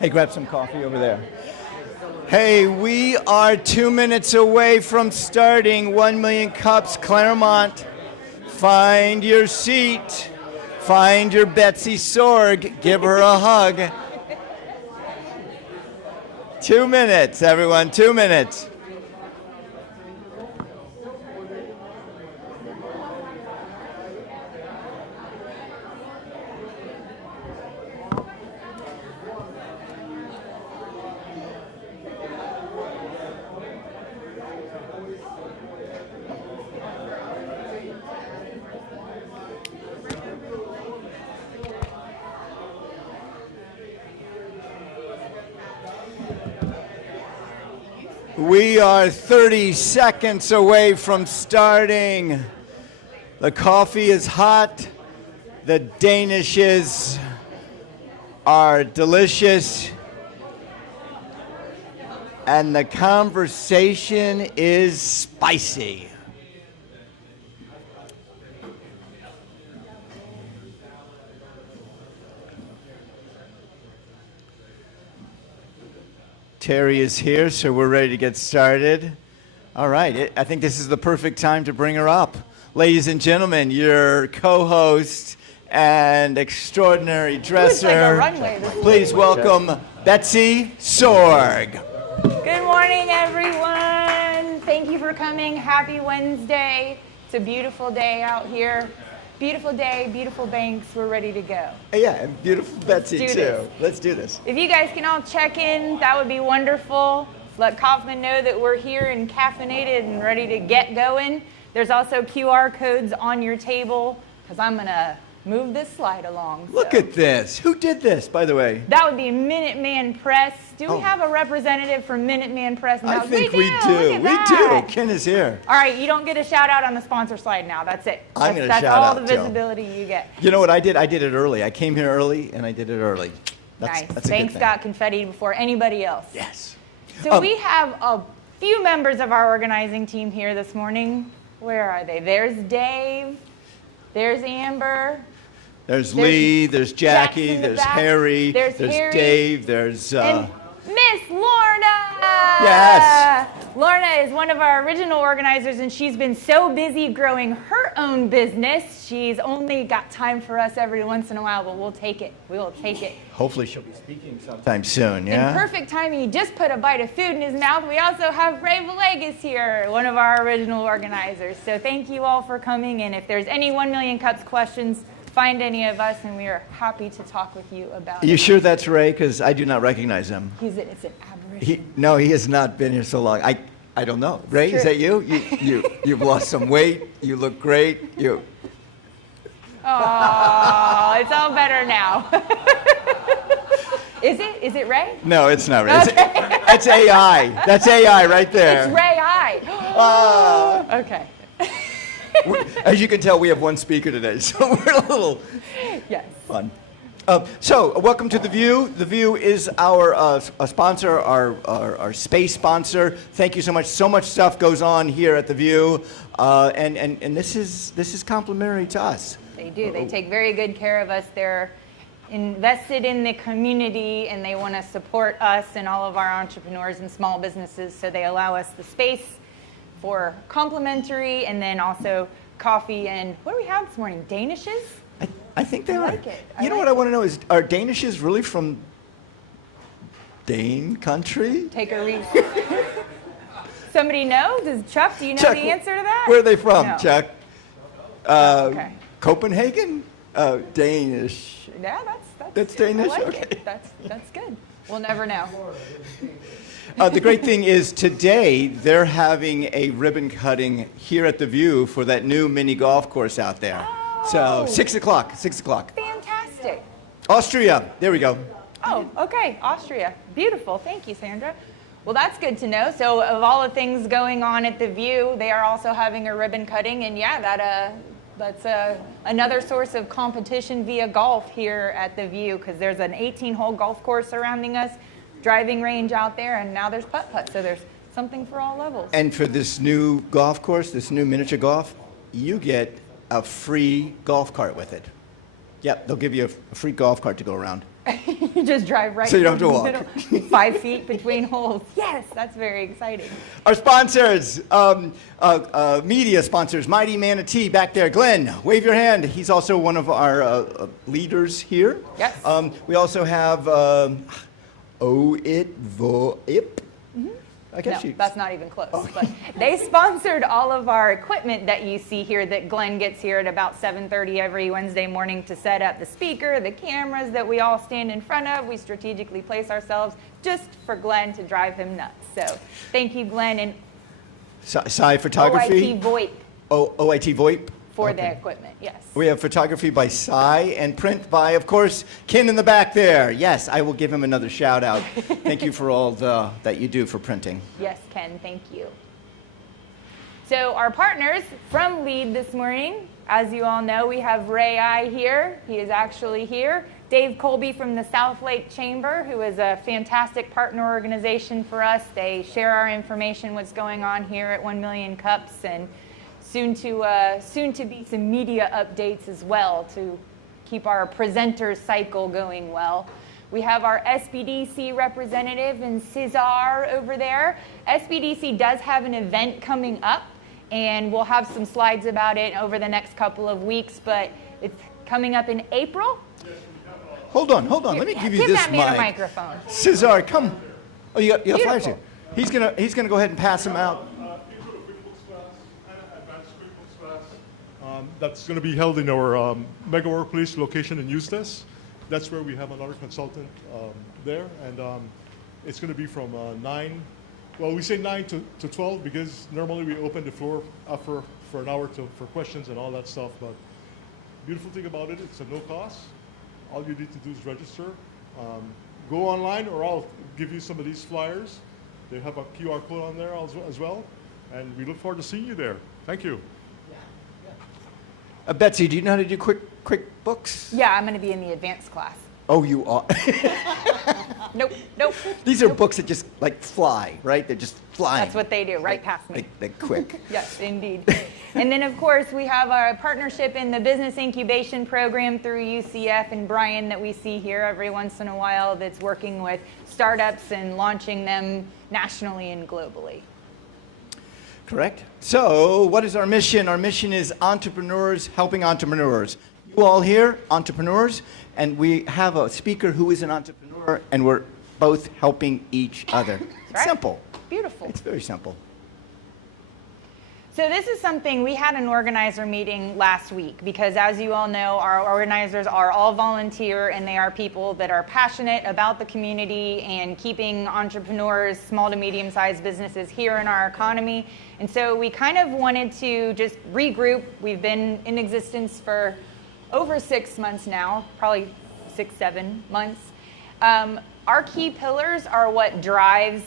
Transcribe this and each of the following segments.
Hey, grab some coffee over there. Hey, we are 2 minutes away from starting 1 Million Cups Clermont. Find your seat. Find your Betsy Sorg. Give her a hug. 2 minutes, everyone. 2 minutes. We are 30 seconds away from starting. The coffee is hot. The Danishes are delicious. And the conversation is spicy. Terry is here, so we're ready to get started. All right, I think this is the perfect time to bring her up. Ladies and gentlemen, your co-host and extraordinary dresser, please welcome Betsy Sorg. Good morning, everyone. Thank you for coming. Happy Wednesday. It's a beautiful day out here. Beautiful day, beautiful banks. We're ready to go. Yeah, and beautiful Betsy, too. Let's do this. If you guys can all check in, that would be wonderful. Let Kauffman know that we're here and caffeinated and ready to get going. There's also QR codes on your table because I'm going to move this slide along. Look at this. Who did this, by the way? That would be Minuteman Press. Do we have a representative from Minuteman Press? I think we do. We do. Ken is here. All right, you don't get a shout out on the sponsor slide now. That's it. I'm going to shout out. out. That's all the visibility you get. You know what I did? I did it early. I came here early and I did it early. Nice. Banks got confetti before anybody else. Yes. So we have a few members of our organizing team here this morning. Where are they? There's Dave. There's Amber. There's Lee, there's Jackie, there's Harry, there's Dave, there's... And Miss Lorna! Yes! Lorna is one of our original organizers, and she's been so busy growing her own business, she's only got time for us every once in a while, but we'll take it. We will take it. Hopefully she'll be speaking sometime soon, yeah? In perfect timing, he just put a bite of food in his mouth. We also have Ray Villegas here, one of our original organizers. So thank you all for coming, and if there's any 1 Million Cups questions, find any of us, and we are happy to talk with you about it. You sure that's Ray? Because I do not recognize him. It's an aberration. No, he has not been here so long. I don't know. Ray, is that you? You've lost some weight. You look great. Oh, it's all better now. Is it? Is it Ray? No, it's not Ray. Okay. That's AI. That's AI right there. It's Ray I. Okay. As you can tell, we have one speaker today, so we're a little fun. So, welcome to The View. The View is our sponsor, our space sponsor. Thank you so much. So much stuff goes on here at The View, and this is complimentary to us. They do. They take very good care of us. They're invested in the community, and they want to support us and all of our entrepreneurs and small businesses, so they allow us the space for complimentary, and then also coffee. And what do we have this morning? Danishes? I think they are. Like it. You know what I want to know is, are Danishes really from Dane country? Take a read. Somebody know? Chuck, do you know Chuck, the answer to that? Where are they from, No. Chuck? Okay. Copenhagen? Danish. Yeah, That's Danish? I like Okay. it. That's good. We'll never know. The great thing is today they're having a ribbon cutting here at The View for that new mini golf course out there. So 6 o'clock. Fantastic. Austria. There we go. Oh, okay. Austria. Beautiful. Thank you, Sandra. Well, that's good to know. So of all the things going on at The View, they are also having a ribbon cutting. And yeah, that's another source of competition via golf here at The View, because there's an 18-hole golf course surrounding us, driving range out there, and now there's putt-putt. So there's something for all levels. And for this new golf course, this new miniature golf, you get a free golf cart with it. Yep, they'll give you a free golf cart to go around. You just drive right so you don't have to in walk. the middle, 5 feet between holes. Yes, that's very exciting. Our sponsors, media sponsors, Mighty Manatee back there. Glenn, wave your hand. He's also one of our leaders here. Yes. We also have OIT-VOIP. I guess No, that's not even close. But they sponsored all of our equipment that you see here that Glenn gets here at about 7:30 every Wednesday morning to set up the speaker, the cameras that we all stand in front of. We strategically place ourselves just for Glenn to drive him nuts. So thank you, Glenn, and Psy Photography. OIT VoIP OIT VoIP. for the equipment, yes. We have photography by Psy and print by, of course, Ken in the back there. Yes, I will give him another shout out. Thank you for all that you do for printing. Yes, Ken, thank you. So our partners from LEAD this morning, as you all know, we have Ray I here. He is actually here. Dave Colby from the South Lake Chamber, who is a fantastic partner organization for us. They share our information, what's going on here at 1 Million Cups, and soon to be some media updates as well to keep our presenters cycle going well. We have our SBDC representative in Cesar over there. SBDC does have an event coming up, and we'll have some slides about it over the next couple of weeks, but it's coming up in April. Hold on. Let me give you this that man a microphone. Cesar, come. Oh, you got flyers Beautiful. here. He's gonna go ahead and pass them out. That's going to be held in our Mega Workplace location in Eustis. That's where we have another consultant there, and it's going to be from 9. Well, we say 9 to 12 because normally we open the floor for an hour for questions and all that stuff. But beautiful thing about it, it's a no cost. All you need to do is register. Go online, or I'll give you some of these flyers. They have a QR code on there as well, and we look forward to seeing you there. Thank you. Betsy, do you know how to do quick books? Yeah, I'm going to be in the advanced class. Oh, you are. Nope. These are books that just like fly, right? They're just flying. That's what they do, right past me. They're quick. Yes, indeed. And then, of course, we have our partnership in the business incubation program through UCF and Brian that we see here every once in a while that's working with startups and launching them nationally and globally. Correct. So what is our mission? Our mission is entrepreneurs helping entrepreneurs. You all here, entrepreneurs, and we have a speaker who is an entrepreneur, and we're both helping each other. Right. Simple. Beautiful. It's very simple. So this is something, we had an organizer meeting last week because, as you all know, our organizers are all volunteer, and they are people that are passionate about the community and keeping entrepreneurs, small to medium-sized businesses here in our economy. And so we kind of wanted to just regroup. We've been in existence for over 6 months now, probably 6-7 months. Our key pillars are what drives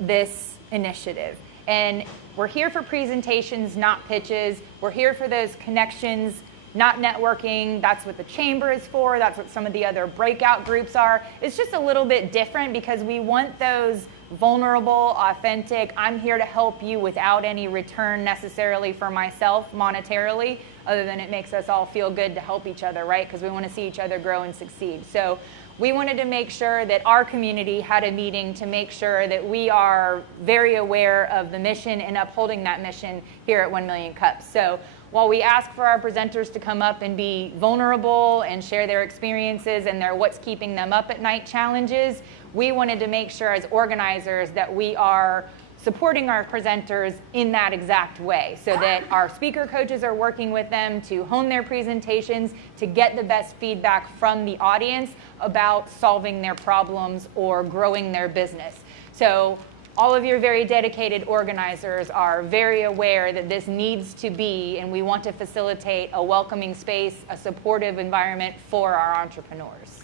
this initiative. And we're here for presentations, not pitches. We're here for those connections, not networking. That's what the chamber is for. That's what some of the other breakout groups are. It's just a little bit different because we want those vulnerable, authentic, I'm here to help you without any return necessarily for myself monetarily, other than it makes us all feel good to help each other, right? Because we want to see each other grow and succeed. So we wanted to make sure that our community had a meeting to make sure that we are very aware of the mission and upholding that mission here at 1 Million Cups. So while we ask for our presenters to come up and be vulnerable and share their experiences and their what's keeping them up at night challenges, we wanted to make sure as organizers that we are supporting our presenters in that exact way so that our speaker coaches are working with them to hone their presentations, to get the best feedback from the audience about solving their problems or growing their business. So all of your very dedicated organizers are very aware that this needs to be, and we want to facilitate a welcoming space, a supportive environment for our entrepreneurs.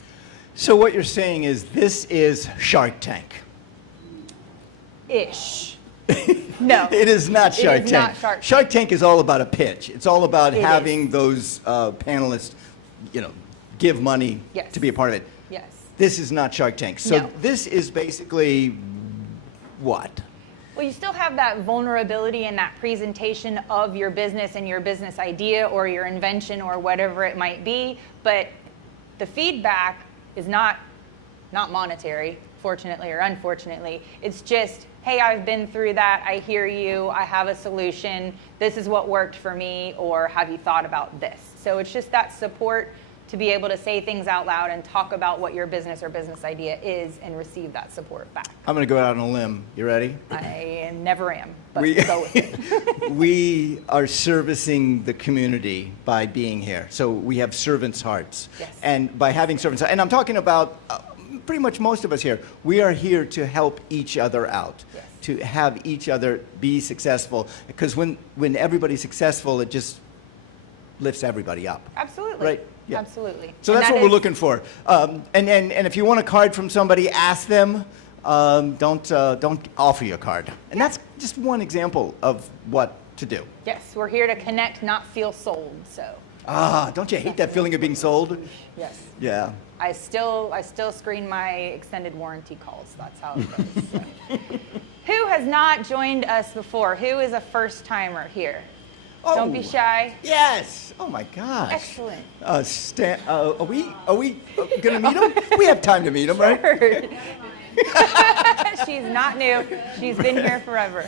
So what you're saying is this is Shark Tank. Ish. No. It is not Shark It is Tank. not Shark Tank. Shark Tank is all about a pitch. It's all about It having is. those panelists, give money Yes. to be a part of it. Yes. This is not Shark Tank. So No. this is basically what? Well, you still have that vulnerability in that presentation of your business and your business idea or your invention or whatever it might be, but the feedback is not not monetary, fortunately or unfortunately. It's just, hey, I've been through that. I hear you. I have a solution. This is what worked for me, or have you thought about this? So it's just that support to be able to say things out loud and talk about what your business or business idea is and receive that support back. I'm going to go out on a limb. You ready? I never am, but We- go with it. We are servicing the community by being here. So we have servants' hearts. Yes. And by having servants, and I'm talking about pretty much most of us here, we are here to help each other out, Yes. to have each other be successful. Because when everybody's successful, it just lifts everybody up. Absolutely. Right. Yeah. Absolutely. So And that's that what we're is- looking for. And if you want a card from somebody, ask them. Don't offer you a card. And that's just one example of what to do. Yes, we're here to connect, not feel sold. So Don't you hate that feeling of being sold? yes, Yeah. I still screen my extended warranty calls. That's how it goes. So. Who has not joined us before? Who is a first timer here? Don't be shy. Yes. Oh my gosh. Excellent. Are we gonna meet him? We have time to meet him, right? Sure. She's not new. She's been here forever.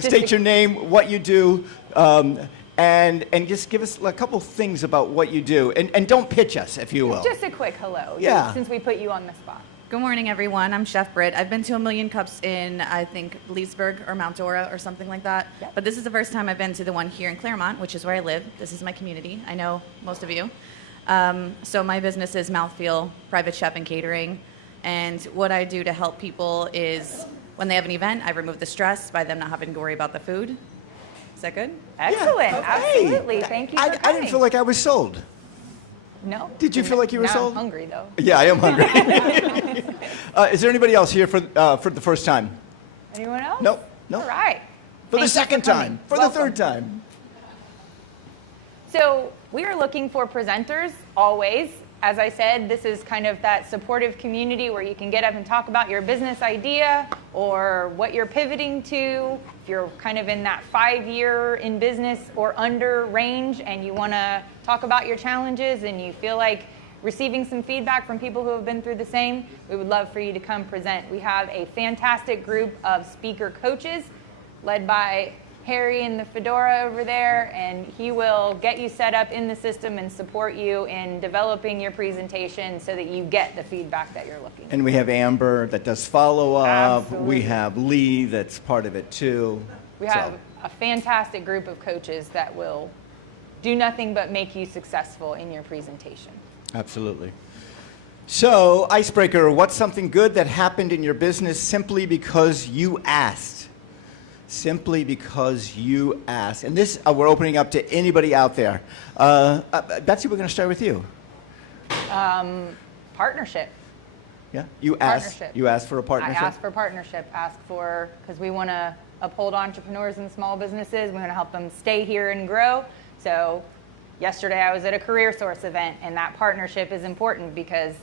State your name, what you do, and just give us a couple things about what you do, and don't pitch us, if you will. Just a quick hello. Yeah. Since we put you on the spot. Good morning, everyone. I'm Chef Britt. I've been to a Million Cups in, I think, Leesburg or Mount Dora or something like that. Yep. But this is the first time I've been to the one here in Clermont, which is where I live. This is my community. I know most of you. So my business is Mouthfeel, private chef and catering. And what I do to help people is when they have an event, I remove the stress by them not having to worry about the food. Is that good? Excellent. Yeah. Absolutely. Hey, Thank you for I coming. didn't feel like I was sold. No. Did you feel like you were now sold? I'm hungry though. Yeah, I am hungry. Is there anybody else here for the first time? Anyone else? Nope. No. All right. For Thank the you second coming. time. For Welcome. the third time. So we are looking for presenters always. As I said, this is kind of that supportive community where you can get up and talk about your business idea or what you're pivoting to. If you're kind of in that 5-year in business or under range and you want to talk about your challenges and you feel like receiving some feedback from people who have been through the same, we would love for you to come present. We have a fantastic group of speaker coaches led by Harry in the fedora over there, and he will get you set up in the system and support you in developing your presentation so that you get the feedback that you're looking for. And we have Amber that does follow-up. Absolutely. We have Lee that's part of it too. We have a fantastic group of coaches that will do nothing but make you successful in your presentation. Absolutely. So, icebreaker, what's something good that happened in your business simply because you asked? Simply because you asked. And this, we're opening up to anybody out there. Betsy, we're going to start with you. Partnership. Yeah? You asked. Partnership. You asked for a I partnership? asked for partnership, because we want to uphold entrepreneurs and small businesses. We want to help them stay here and grow. So yesterday I was at a Career Source event, and that partnership is important because,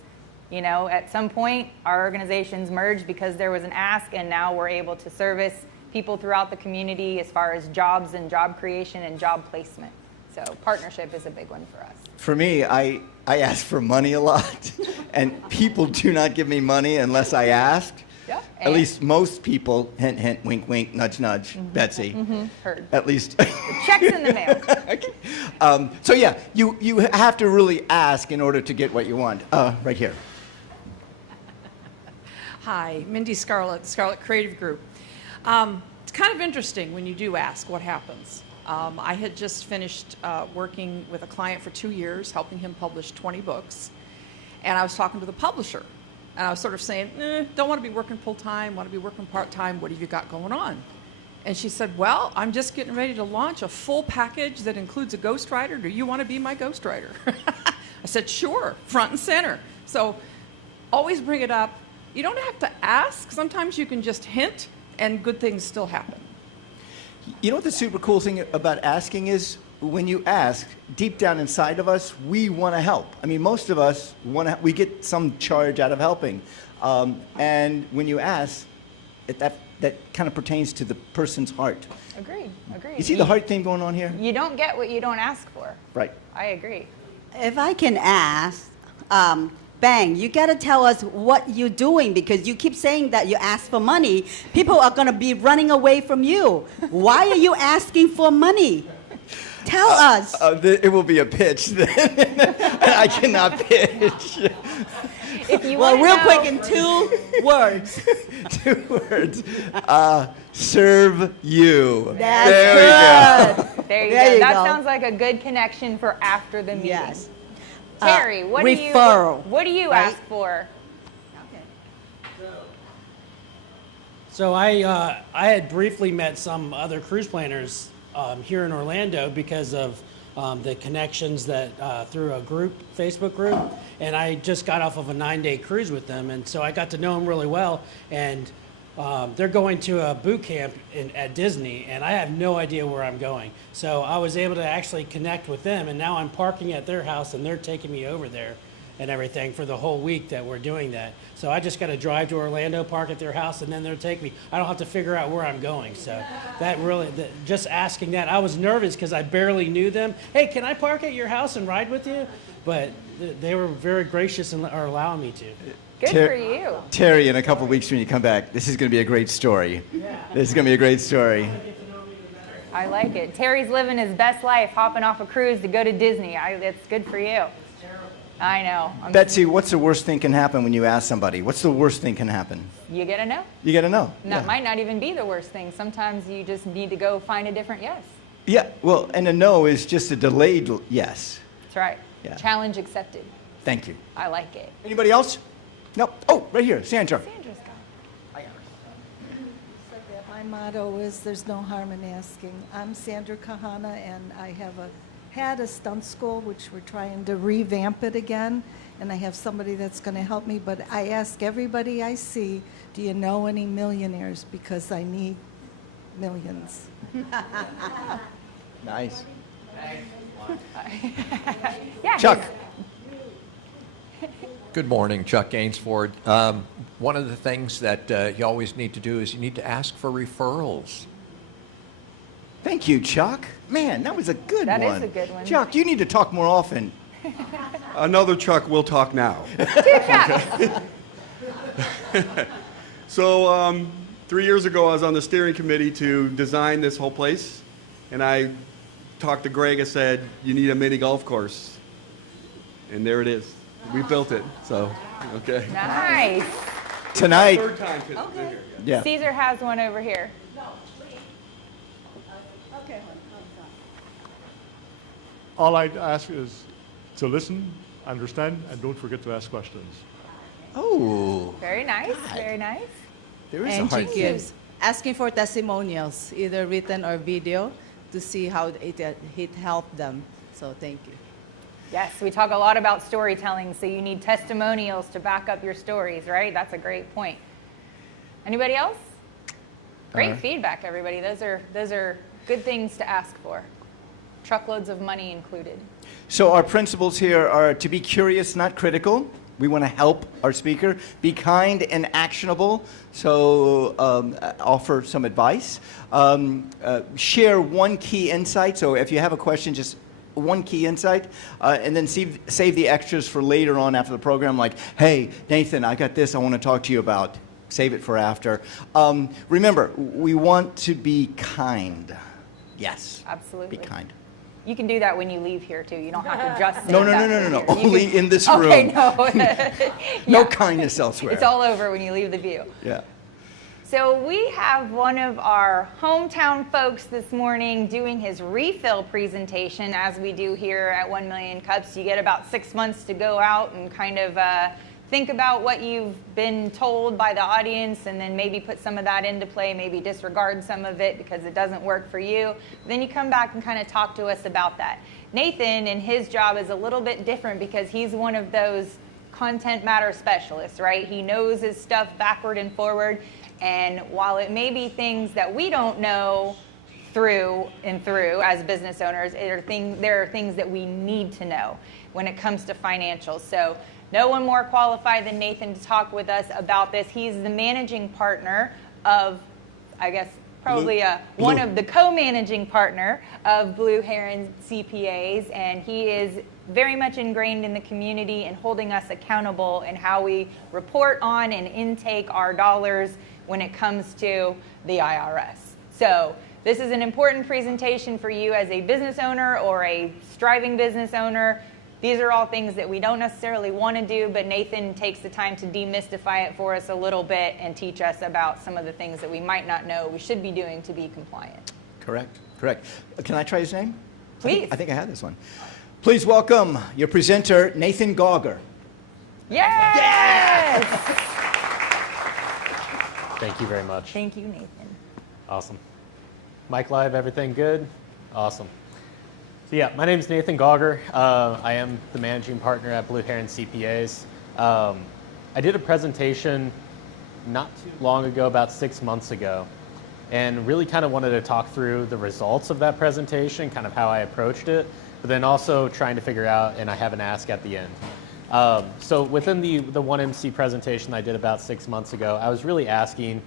you know, at some point our organizations merged because there was an ask, and now we're able to service people throughout the community as far as jobs and job creation and job placement. So partnership is a big one for us. For me, I ask for money a lot, and people do not give me money unless I ask. Yeah. At least most people, hint, hint, wink, wink, nudge, nudge, Betsy. Heard. At least. Checks in the mail. Okay. So yeah, you have to really ask in order to get what you want. Right here. Hi, Mindy Scarlett, Scarlett Creative Group. It's kind of interesting when you do ask what happens. I had just finished working with a client for 2 years, helping him publish 20 books. And I was talking to the publisher. And I was sort of saying, don't want to be working full-time, want to be working part-time. What have you got going on? And she said, well, I'm just getting ready to launch a full package that includes a ghostwriter. Do you want to be my ghostwriter? I said, sure, front and center. So always bring it up. You don't have to ask. Sometimes you can just hint, and good things still happen. You know what the super cool thing about asking is? When you ask, deep down inside of us, we want to help. I mean, most of us we get some charge out of helping. And when you ask, that kind of pertains to the person's heart. Agreed. You see the heart thing going on here? You don't get what you don't ask for. Right. I agree. If I can ask, bang, you got to tell us what you're doing, because you keep saying that you ask for money. People are going to be running away from you. Why are you asking for money? Tell us. It will be a pitch then. I cannot pitch. If you Well, wanna real know- quick in 2 words. 2 words. Serve you. That's there we go. good. There you There go. you That go. sounds like a good connection for after the meeting. Yes. Terry, what do you referral, what do you right? ask for? So I had briefly met some other cruise planners here in Orlando because of the connections that through a Facebook group, and I just got off of a 9-day cruise with them, and so I got to know them really well. And they're going to a boot camp at Disney, and I have no idea where I'm going. So I was able to actually connect with them, and now I'm parking at their house, and they're taking me over there and everything for the whole week that we're doing that. So I just got to drive to Orlando, park at their house, and then they'll take me. I don't have to figure out where I'm going. So that really, just asking that, I was nervous because I barely knew them. Hey, can I park at your house and ride with you? But they were very gracious and are allowing me to. Good for you. Terry, in a couple of weeks when you come back, this is going to be a great story. This is going to be a great story. I like it. Terry's living his best life, hopping off a cruise to go to Disney. It's good for you. I know. Betsy, what's the worst thing can happen when you ask somebody? What's the worst thing can happen? You get a no. You got to know. That might not even be the worst thing. Sometimes you just need to go find a different yes. Yeah, well, and a no is just a delayed yes. That's right. Yeah. Challenge accepted. Thank you. I like it. Anybody else? No. Oh, right here, Sandra. Sandra's got it. My motto is there's no harm in asking. I'm Sandra Kahana, and I have had a stunt school, which we're trying to revamp it again, and I have somebody that's going to help me, but I ask everybody I see, do you know any millionaires? Because I need millions. Nice. Yeah. Chuck. Good morning, Chuck Gainsford. One of the things that you always need to do is you need to ask for referrals. Thank you, Chuck. Man, that was a good That one. is a good one. Chuck, you need to talk more often. Another Chuck will talk now. Chuck. So 3 years ago, I was on the steering committee to design this whole place, and I talked to Greg and said, you need a mini golf course. And there it is. We built it, so, okay. Nice. Tonight. Third time to been here. Yeah. Caesar has one over here. Okay. All I ask is to listen, understand, and don't forget to ask questions. Oh, Very nice. Very nice. there is a And she heart. gives, asking for testimonials, either written or video, to see how it helped them. So thank you. Yes, we talk a lot about storytelling, so you need testimonials to back up your stories, right? That's a great point. Anybody else? Great feedback, everybody. Those are good things to ask for. Truckloads of money included. So our principles here are to be curious, not critical. We want to help our speaker. Be kind and actionable. So offer some advice. Share one key insight. So if you have a question, just one key insight, and then save the extras for later on after the program, like, hey, Nathan, I got this I want to talk to you about. Save it for after. Remember, we want to be kind. Yes. Absolutely. Be kind. You can do that when you leave here, too. You don't have to just say No. that here. You Only can- in this Okay, room. no. No Yeah. kindness elsewhere. It's all over when you leave the view. Yeah. So we have one of our hometown folks this morning doing his refill presentation, as we do here at 1 Million Cups. You get about 6 months to go out and kind of think about what you've been told by the audience, and then maybe put some of that into play, maybe disregard some of it because it doesn't work for you. Then you come back and kind of talk to us about that. Nathan, and his job is a little bit different because he's one of those content matter specialists, right? He knows his stuff backward and forward. And while it may be things that we don't know through and through as business owners, there are things that we need to know when it comes to financials. So no one more qualified than Nathan to talk with us about this. He's the managing partner of, I guess, probably one of the co-managing partner of Blue Heron CPAs, and he is very much ingrained in the community and holding us accountable in how we report on and intake our dollars when it comes to the IRS. So this is an important presentation for you as a business owner or a striving business owner. These are all things that we don't necessarily want to do, but Nathan takes the time to demystify it for us a little bit and teach us about some of the things that we might not know we should be doing to be compliant. Correct, correct. Can I try his name? Please. I think I had this one. Please welcome your presenter, Nathan Gauger. Yes! Thank you very much. Thank you, Nathan. Awesome. Mic live, everything good? Awesome. So yeah, my name is Nathan Gauger. I am the managing partner at Blue Heron CPAs. I did a presentation not too long ago, about 6 months ago, and really kind of wanted to talk through the results of that presentation, kind of how I approached it, but then also trying to figure out, and I have an ask at the end. So within the 1MC presentation I did about 6 months ago, I was really asking,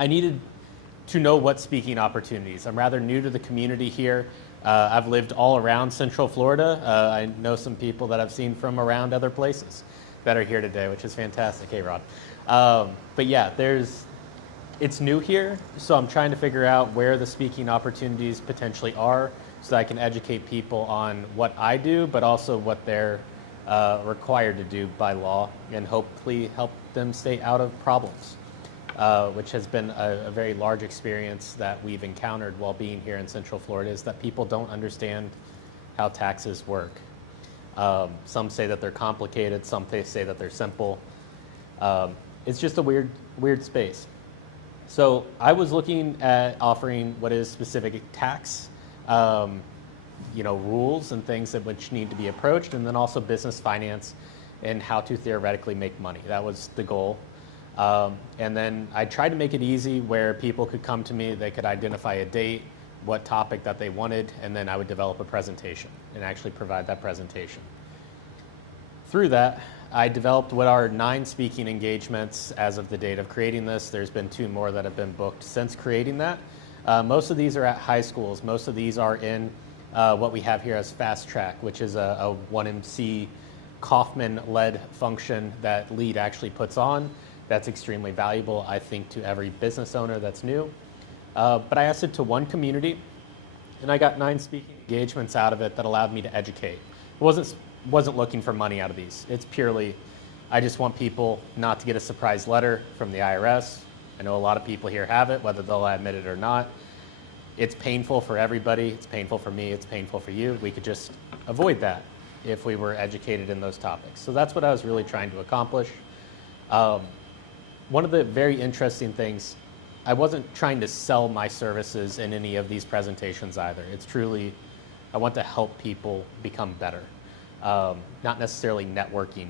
I needed to know what speaking opportunities. I'm rather new to the community here. I've lived all around Central Florida. I know some people that I've seen from around other places that are here today, which is fantastic. Hey, Rod. But yeah, it's new here, so I'm trying to figure out where the speaking opportunities potentially are so that I can educate people on what I do, but also what they're required to do by law, and hopefully help them stay out of problems. Which has been a very large experience that we've encountered while being here in Central Florida, is that people don't understand how taxes work. Some say that they're complicated, some say that they're simple. It's just a weird space. So I was looking at offering what is specific tax rules and things that which need to be approached, and then also business finance and how to theoretically make money. That was the goal. And then I tried to make it easy where people could come to me, they could identify a date, what topic that they wanted, and then I would develop a presentation and actually provide that presentation. Through that, I developed what are 9 speaking engagements as of the date of creating this. There's been 2 more that have been booked since creating that. Most of these are at high schools. Most of these are in what we have here as Fast Track, which is a 1MC Kauffman-led function that LEAD actually puts on. That's extremely valuable, I think, to every business owner that's new. But I asked it to one community, and I got 9 speaking engagements out of it that allowed me to educate. I wasn't looking for money out of these. It's purely, I just want people not to get a surprise letter from the IRS. I know a lot of people here have it, whether they'll admit it or not. It's painful for everybody. It's painful for me. It's painful for you. We could just avoid that if we were educated in those topics. So that's what I was really trying to accomplish. One of the very interesting things, I wasn't trying to sell my services in any of these presentations either. It's truly, I want to help people become better. Not necessarily networking.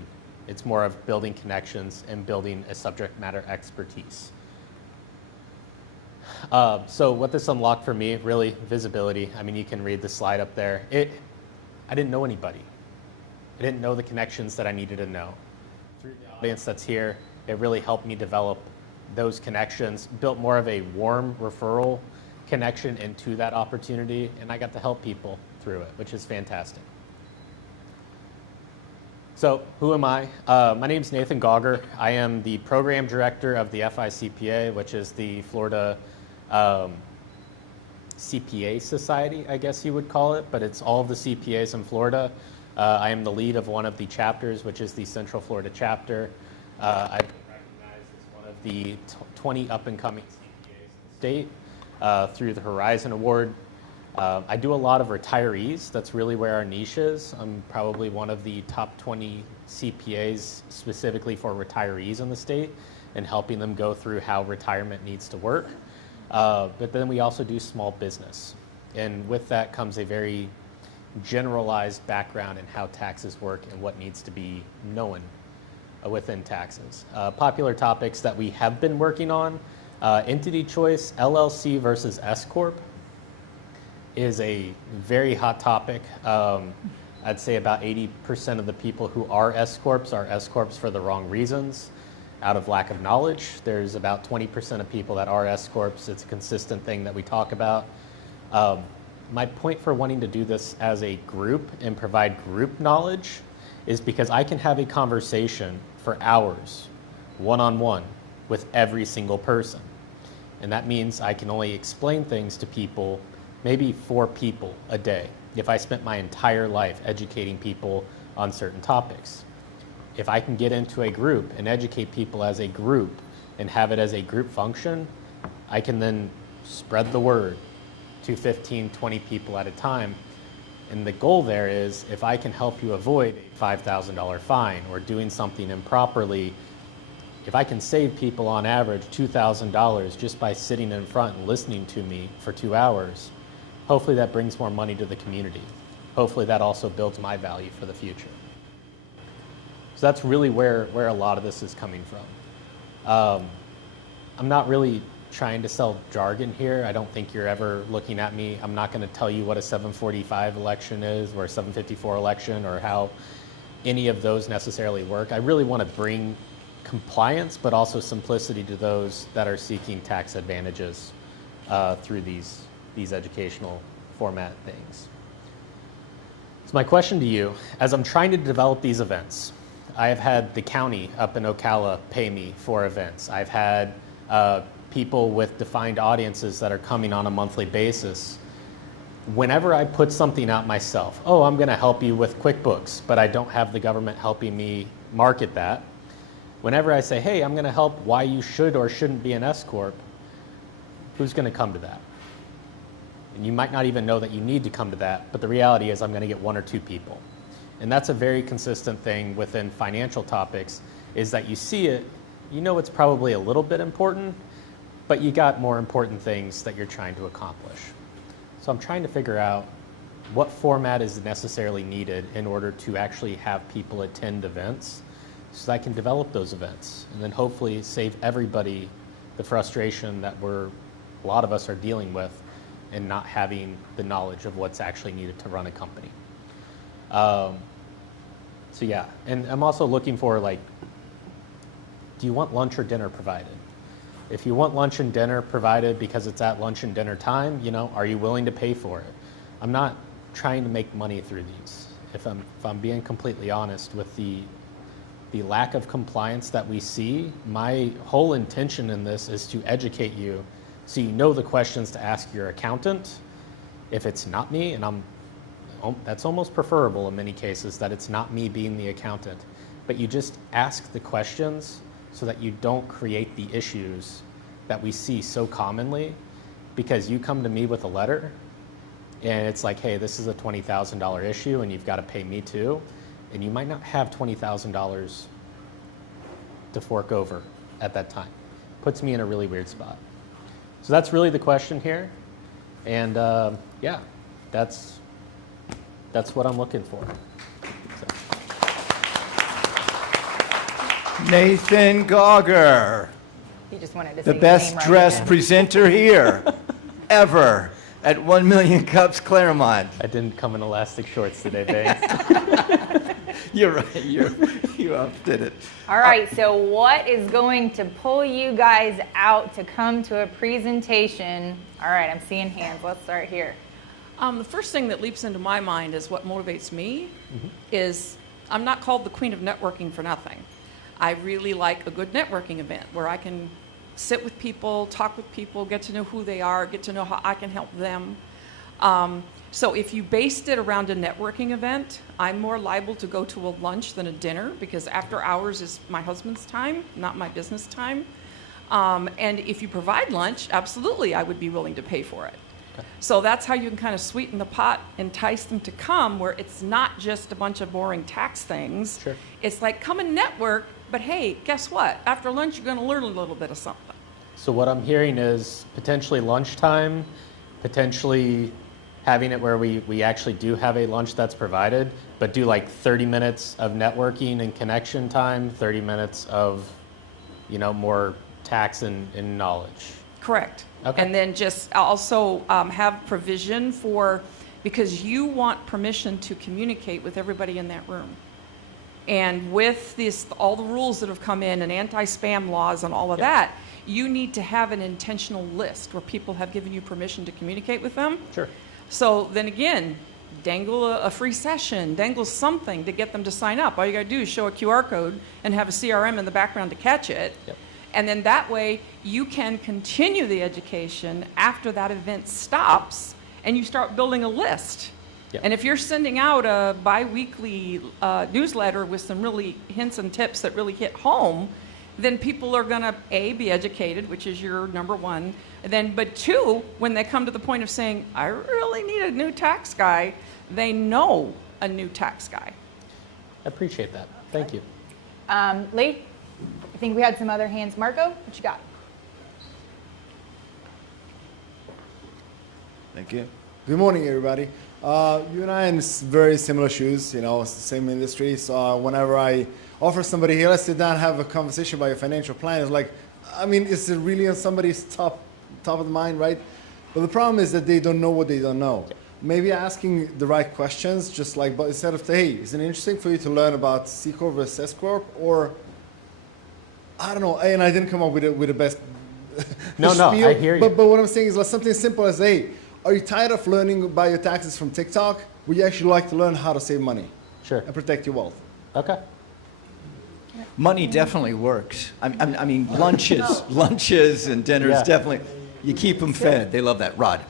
It's more of building connections and building a subject matter expertise. So what this unlocked for me, really, visibility. I mean, you can read the slide up there. I didn't know anybody. I didn't know the connections that I needed to know. Through the audience that's here, it really helped me develop those connections, built more of a warm referral connection into that opportunity, and I got to help people through it, which is fantastic. So who am I? My name is Nathan Gauger. I am the program director of the FICPA, which is the Florida CPA Society, I guess you would call it, but it's all of the CPAs in Florida. I am the lead of one of the chapters, which is the Central Florida chapter. I've been recognized as one of the 20 up-and-coming CPAs in the state through the Horizon Award. I do a lot of retirees. That's really where our niche is. I'm probably one of the top 20 CPAs specifically for retirees in the state and helping them go through how retirement needs to work. But then we also do small business. And with that comes a very generalized background in how taxes work and what needs to be known within taxes. Popular topics that we have been working on, entity choice, LLC versus S Corp is a very hot topic. I'd say about 80% of the people who are S Corps are S Corps for the wrong reasons. out of lack of knowledge. There's about 20% of people that are S Corps. It's a consistent thing that we talk about. My point for wanting to do this as a group and provide group knowledge is because I can have a conversation for hours, one-on-one, with every single person. And that means I can only explain things to people, maybe 4 people a day, if I spent my entire life educating people on certain topics. If I can get into a group and educate people as a group and have it as a group function, I can then spread the word to 15, 20 people at a time. And the goal there is, if I can help you avoid a $5,000 fine or doing something improperly, if I can save people on average $2,000 just by sitting in front and listening to me for 2 hours, hopefully that brings more money to the community. Hopefully that also builds my value for the future. So that's really where a lot of this is coming from. I'm not really trying to sell jargon here. I don't think you're ever looking at me. I'm not going to tell you what a 745 election is or a 754 election or how any of those necessarily work. I really want to bring compliance, but also simplicity to those that are seeking tax advantages through these educational format things. So my question to you, as I'm trying to develop these events, I have had the county up in Ocala pay me for events. I've had people with defined audiences that are coming on a monthly basis. Whenever I put something out myself, oh, I'm going to help you with QuickBooks, but I don't have the government helping me market that. Whenever I say, hey, I'm going to help why you should or shouldn't be an S Corp, who's going to come to that? And you might not even know that you need to come to that, but the reality is I'm going to get 1 or 2 people. And that's a very consistent thing within financial topics, is that you see it, you know it's probably a little bit important, but you got more important things that you're trying to accomplish. So I'm trying to figure out what format is necessarily needed in order to actually have people attend events so that I can develop those events and then hopefully save everybody the frustration that a lot of us are dealing with and not having the knowledge of what's actually needed to run a company. So yeah, and I'm also looking for, like, do you want lunch or dinner provided? If you want lunch and dinner provided because it's at lunch and dinner time, are you willing to pay for it? I'm not trying to make money through these. If I'm being completely honest, with the lack of compliance that we see, my whole intention in this is to educate you so you know the questions to ask your accountant. If it's not me, and that's almost preferable in many cases that it's not me being the accountant, but you just ask the questions so that you don't create the issues that we see so commonly, because you come to me with a letter and it's like, hey, this is a $20,000 issue and you've got to pay me too, and you might not have $20,000 to fork over at that time. Puts me in a really weird spot. So that's really the question here, and yeah, that's what I'm looking for. Nathan Gauger, He just wanted to the say best your name right dressed again. presenter here ever at 1 Million Cups Clermont. I didn't come in elastic shorts today, Banks. You're right. You outdid it. All right, so what is going to pull you guys out to come to a presentation? All right, I'm seeing hands. Let's start here. The first thing that leaps into my mind is what motivates me is I'm not called the queen of networking for nothing. I really like a good networking event where I can sit with people, talk with people, get to know who they are, get to know how I can help them. So if you based it around a networking event, I'm more liable to go to a lunch than a dinner, because after hours is my husband's time, not my business time. And if you provide lunch, absolutely, I would be willing to pay for it. Okay. So that's how you can kind of sweeten the pot, entice them to come, where it's not just a bunch of boring tax things. Sure. It's like, come and network, but hey, guess what? After lunch, you're going to learn a little bit of something. So what I'm hearing is potentially lunchtime, potentially having it where we actually do have a lunch that's provided, but do like 30 minutes of networking and connection time, 30 minutes of, more tax and knowledge. Correct. Okay. And then just also have provision for, because you want permission to communicate with everybody in that room. And with this, all the rules that have come in and anti-spam laws and all of that, you need to have an intentional list where people have given you permission to communicate with them. Sure. So then again, dangle a free session, dangle something to get them to sign up. All you got to do is show a QR code and have a CRM in the background to catch it. Yep. And then that way you can continue the education after that event stops and you start building a list. Yep. And if you're sending out a bi-weekly newsletter with some really hints and tips that really hit home, then people are going to, A, be educated, which is your number one. And then, but two, when they come to the point of saying, I really need a new tax guy, they know a new tax guy. I appreciate that. Thank you. Lee, I think we had some other hands. Marco, what you got? Thank you. Good morning, everybody. You and I are in very similar shoes, you know, it's the same industry. So whenever I offer somebody, hey, let's sit down and have a conversation about your financial plan, it's like, I mean, is it really on somebody's top of the mind, right? But the problem is that they don't know what they don't know. Maybe asking the right questions, just like, but instead of, hey, is it interesting for you to learn about C Corp versus S Corp? Or, I don't know, and I didn't come up with the best No, I hear you. But what I'm saying is like something simple as, hey, are you tired of learning about your taxes from TikTok? Would you actually like to learn how to save money? Sure. And protect your wealth? Okay. Money definitely works. I mean, lunches and dinners definitely, you keep them fed. They love that. Rod.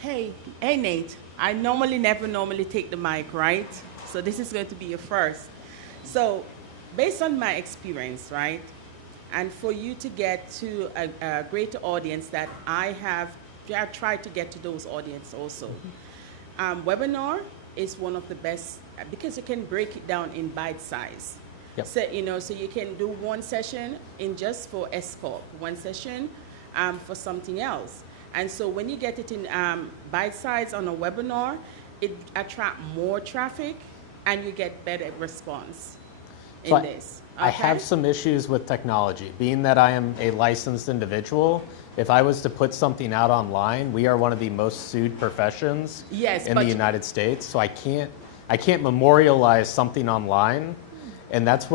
Hey, Nate. I never take the mic, right? So this is going to be your first. So based on my experience, right? And for you to get to a greater audience that I tried to get to those audience also. Webinar is one of the best because you can break it down in bite size. Yep. So, so you can do one session in just for S Corp, one session for something else. And so when you get it in bite size on a webinar, it attracts more traffic and you get better response in this. Okay? I have some issues with technology. Being that I am a licensed individual, if I was to put something out online, we are one of the most sued professions in the United States. So I can't memorialize something online, and that's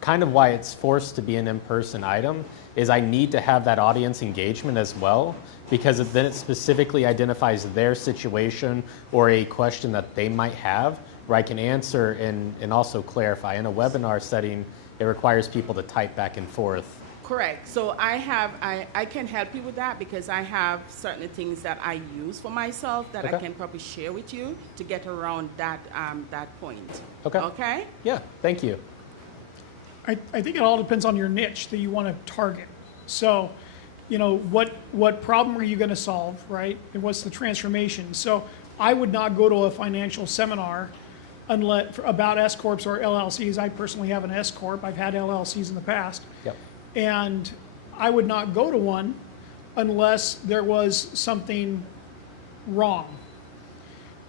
kind of why it's forced to be an in-person item. Is I need to have that audience engagement as well, because then it specifically identifies their situation or a question that they might have, where I can answer and also clarify. In a webinar setting, it requires people to type back and forth. Correct. So I can help you with that because I have certain things that I use for myself that I can probably share with you to get around that point. Okay. Okay? Yeah, thank you. I think it all depends on your niche that you want to target. So, you know, what problem are you going to solve, right? And what's the transformation? So I would not go to a financial seminar about S Corps or LLCs. I personally have an S Corp. I've had LLCs in the past. Yep. And I would not go to one unless there was something wrong.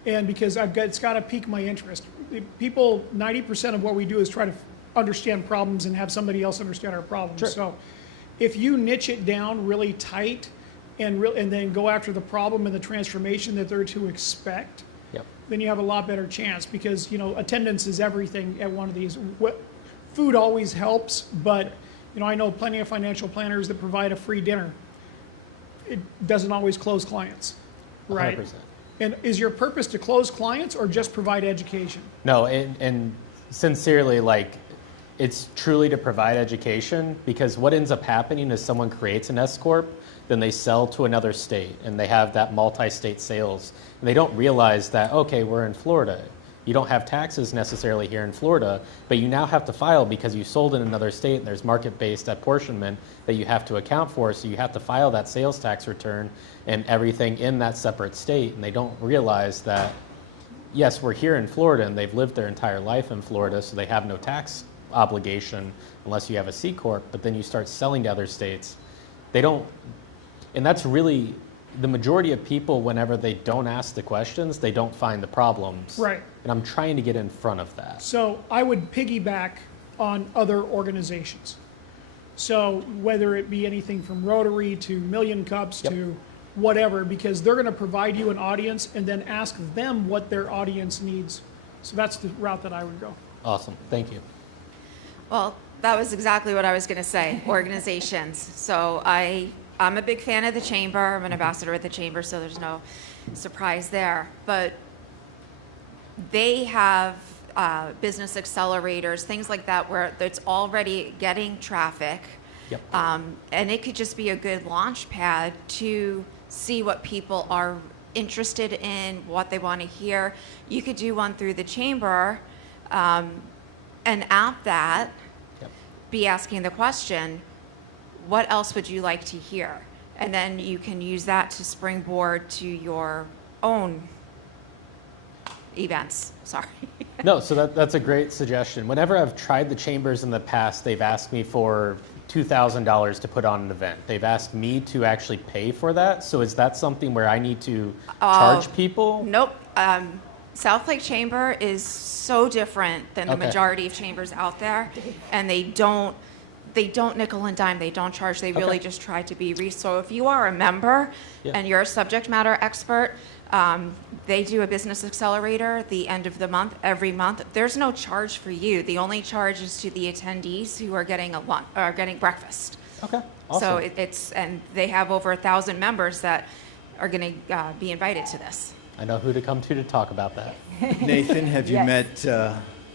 And because it's got to pique my interest. People, 90% of what we do is try to understand problems and have somebody else understand our problems. Sure. So if you niche it down really tight and then go after the problem and the transformation that they're to expect, then you have a lot better chance because, you know, attendance is everything at one of these. Food always helps, but, you know, I know plenty of financial planners that provide a free dinner. It doesn't always close clients, right? 100%. And is your purpose to close clients or just provide education? No, and sincerely, like, it's truly to provide education, because what ends up happening is someone creates an S Corp, then they sell to another state, and they have that multi-state sales. And they don't realize that, okay, we're in Florida. You don't have taxes necessarily here in Florida, but you now have to file because you sold in another state, and there's market-based apportionment that you have to account for, so you have to file that sales tax return and everything in that separate state, and they don't realize that, yes, we're here in Florida, and they've lived their entire life in Florida, so they have no tax obligation unless you have a C Corp, but then you start selling to other states. They don't, and that's really the majority of people, whenever they don't ask the questions, they don't find the problems. Right. And I'm trying to get in front of that. So I would piggyback on other organizations. So whether it be anything from Rotary to Million Cups to whatever, because they're going to provide you an audience and then ask them what their audience needs. So that's the route that I would go. Awesome. Thank you. Well, that was exactly what I was going to say, organizations. So I'm a big fan of the Chamber. I'm an ambassador at the Chamber, so there's no surprise there. But they have business accelerators, things like that, where it's already getting traffic. Yep. And it could just be a good launch pad to see what people are interested in, what they want to hear. You could do one through the Chamber, and at that, be asking the question, what else would you like to hear? And then you can use that to springboard to your own events. Sorry. No, so that's a great suggestion. Whenever I've tried the Chambers in the past, they've asked me for $2,000 to put on an event. They've asked me to actually pay for that. So is that something where I need to charge people? Nope. South Lake Chamber is so different than the Okay. majority of chambers out there, and they don't nickel and dime. They don't charge. They really just try to be so if you are a member and you're a subject matter expert, they do a business accelerator at the end of the month, every month. There's no charge for you. The only charge is to the attendees who are getting getting breakfast. Okay. Awesome. So and they have over 1,000 members that are going to be invited to this. I know who to come to talk about that. Nathan, have you met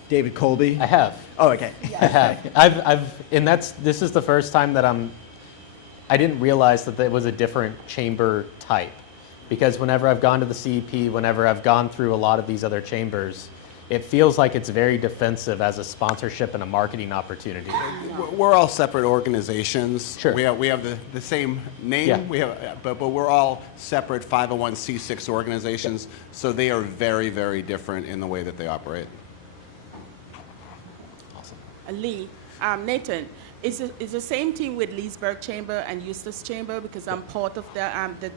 David Colby? I have. Oh, okay. I have. This is the first time that I didn't realize that there was a different chamber type. Because whenever I've gone to the CEP, whenever I've gone through a lot of these other chambers, it feels like it's very defensive as a sponsorship and a marketing opportunity. We're all separate organizations. Sure. We have the same name. Yeah. We have, but we're all separate 501c6 organizations. So they are very, very different in the way that they operate. Awesome. Lee, Nathan, it's the same thing with Leesburg Chamber and Eustis Chamber, because I'm part of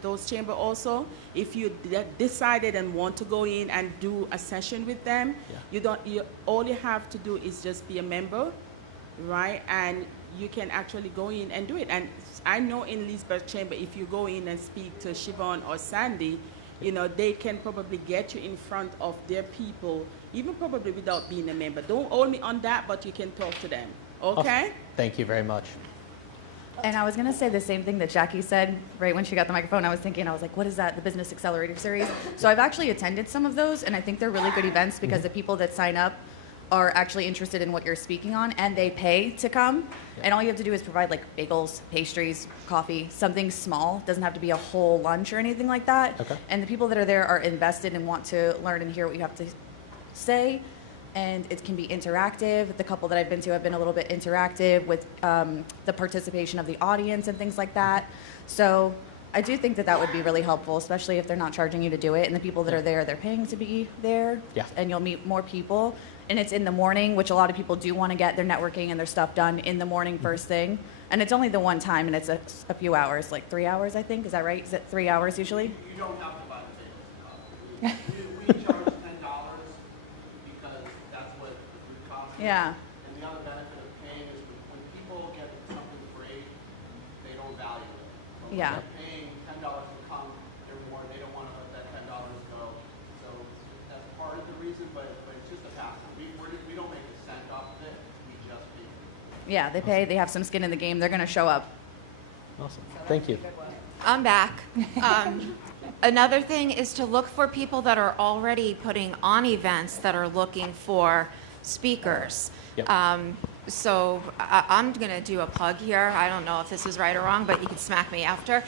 those chamber also. If you decided and want to go in and do a session with them, all you have to do is just be a member, right? And you can actually go in and do it. And I know in Leesburg Chamber, if you go in and speak to Siobhan or Sandy, they can probably get you in front of their people, even probably without being a member. Don't hold me on that, but you can talk to them. Okay? Thank you very much. And I was going to say the same thing that Jackie said right when she got the microphone. I was like, what is that? The Business Accelerator Series. So I've actually attended some of those, and I think they're really good events because the people that sign up are actually interested in what you're speaking on, and they pay to come. And all you have to do is provide like bagels, pastries, coffee, something small. Doesn't have to be a whole lunch or anything like that. Okay. And the people that are there are invested and want to learn and hear what you have to say. And it can be interactive. The couple that I've been to have been a little bit interactive with the participation of the audience and things like that. So I do think that would be really helpful, especially if they're not charging you to do it. And the people that are there, they're paying to be there. Yeah. And you'll meet more people. And it's in the morning, which a lot of people do want to get their networking and their stuff done in the morning first thing. And it's only the one time, and it's a few hours, like 3 hours, I think. Is that right? Is it 3 hours usually? You don't have to buy the tickets. We charge $10 because that's what the food costs. Yeah. And the other benefit of paying is when people get something free, they don't value it. But Yeah. when they're paying $10 to come, they don't want to let that $10 go. So that's part of the reason, but it's just a pass. We don't make a cent off of it. We just pay. Yeah, they pay. They have some skin in the game. They're going to show up. Awesome. Thank you. I'm back. Another thing is to look for people that are already putting on events that are looking for speakers. Yep. So I'm going to do a plug here. I don't know if this is right or wrong, but you can smack me after.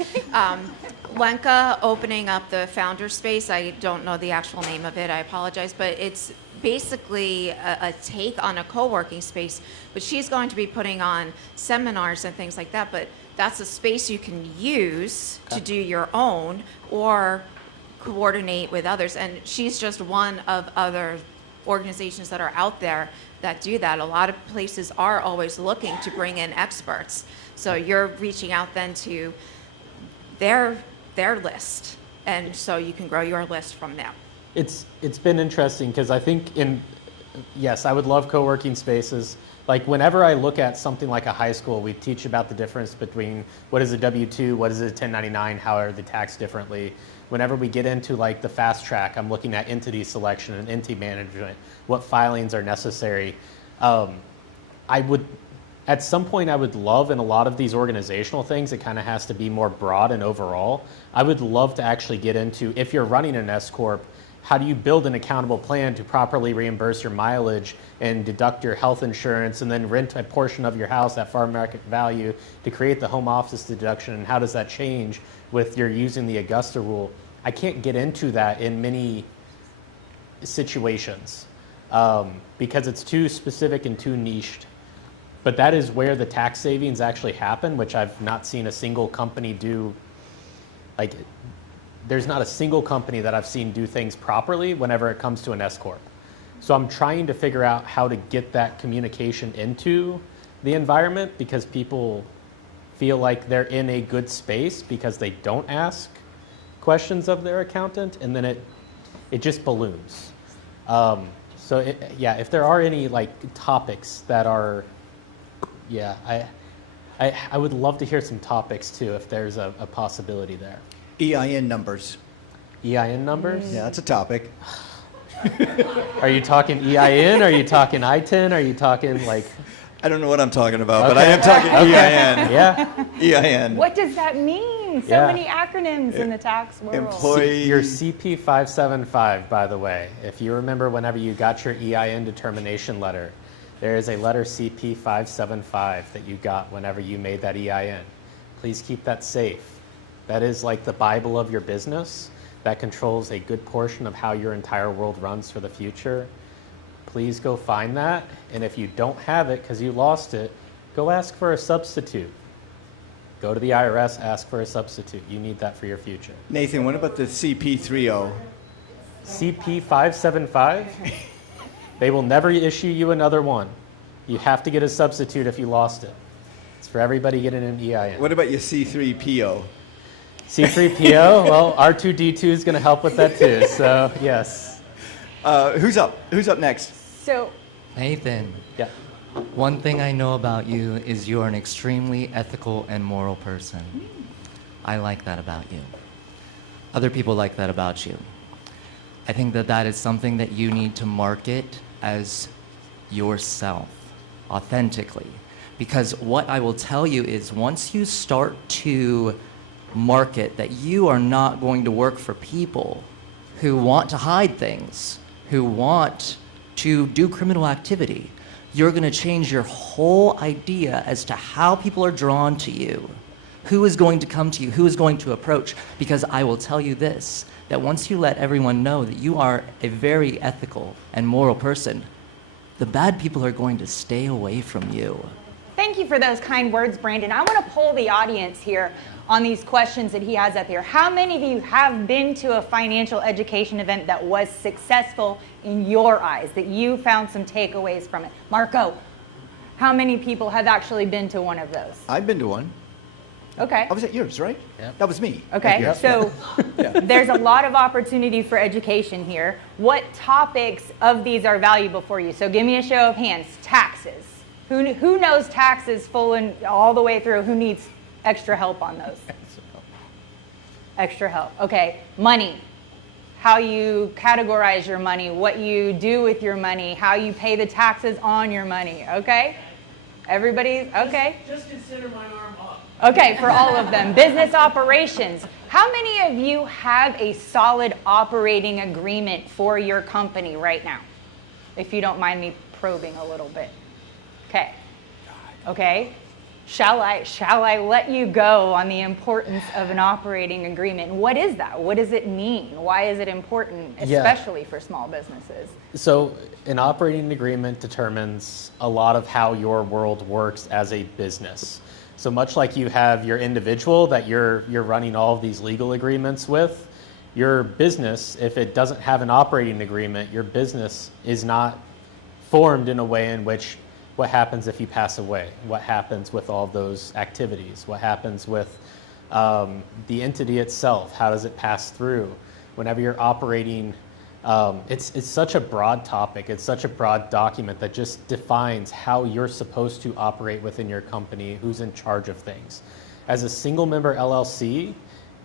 Lenka opening up the founder space. I don't know the actual name of it. I apologize, but it's basically a take on a co-working space. But she's going to be putting on seminars and things like that. But that's a space you can use to do your own or coordinate with others. And she's just one of other organizations that are out there that do that. A lot of places are always looking to bring in experts. So you're reaching out then to their list. And so you can grow your list from there. It's been interesting because I think yes, I would love co-working spaces. Like whenever I look at something like a high school, we teach about the difference between what is a W-2, what is a 1099, how are they taxed differently. Whenever we get into like the fast track, I'm looking at entity selection and entity management, what filings are necessary. At some point I would love, in a lot of these organizational things, it kind of has to be more broad and overall. I would love to actually get into, if you're running an S Corp, how do you build an accountable plan to properly reimburse your mileage and deduct your health insurance and then rent a portion of your house at fair market value to create the home office deduction, and how does that change with your using the Augusta rule? I can't get into that in many situations because it's too specific and too niched. But that is where the tax savings actually happen, which I've not seen a single company do. Like, there's not a single company that I've seen do things properly whenever it comes to an S Corp. So I'm trying to figure out how to get that communication into the environment, because people feel like they're in a good space because they don't ask questions of their accountant, and then it just balloons. If there are any like topics that are, I would love to hear some topics too, if there's a possibility there. EIN numbers. EIN numbers? Yeah, that's a topic. Are you talking EIN? Are you talking ITIN? Are you talking like... I don't know what I'm talking about, but I am talking EIN. Yeah. EIN. What does that mean? So many acronyms in the tax world. Employee. Your CP 575, by the way, if you remember whenever you got your EIN determination letter, there is a letter CP 575 that you got whenever you made that EIN. Please keep that safe. That is like the Bible of your business that controls a good portion of how your entire world runs for the future. Please go find that. And if you don't have it because you lost it, go ask for a substitute. Go to the IRS, ask for a substitute. You need that for your future. Nathan, what about the CP30? CP 575? They will never issue you another one. You have to get a substitute if you lost it. It's for everybody getting an EIN. What about your C3PO? C3PO? Well, R2D2 is going to help with that too, so yes. Who's up? Who's up next? So, Nathan. Yeah. One thing I know about you is you're an extremely ethical and moral person. I like that about you. Other people like that about you. I think that that is something that you need to market as yourself, authentically. Because what I will tell you is once you start to market that you are not going to work for people who want to hide things, who want to do criminal activity, you're going to change your whole idea as to how people are drawn to you, who is going to come to you, who is going to approach. Because I will tell you this, that once you let everyone know that you are a very ethical and moral person, the bad people are going to stay away from you. Thank you for those kind words, Brandon. I want to poll the audience here on these questions that he has up here. How many of you have been to a financial education event that was successful in your eyes, that you found some takeaways from it? Marco, how many people have actually been to one of those? I've been to one. Okay. I was at yours, right? Yep. That was me. Okay, so there's a lot of opportunity for education here. What topics of these are valuable for you? So give me a show of hands. Taxes. Who knows taxes full and all the way through? Who needs extra help on those? Extra help. Okay. Money. How you categorize your money, what you do with your money, how you pay the taxes on your money. Okay? Everybody? Okay. Just consider my arm up. Okay, for all of them. Business operations. How many of you have a solid operating agreement for your company right now? If you don't mind me probing a little bit. Okay. Okay. Shall I let you go on the importance of an operating agreement? What is that? What does it mean? Why is it important, especially for small businesses? So an operating agreement determines a lot of how your world works as a business. So much like you have your individual that you're running all of these legal agreements with, your business, if it doesn't have an operating agreement, your business is not formed in a way in which what happens if you pass away? What happens with all those activities? What happens with the entity itself? How does it pass through? Whenever you're operating It's such a broad topic. It's such a broad document that just defines how you're supposed to operate within your company, who's in charge of things. As a single member LLC,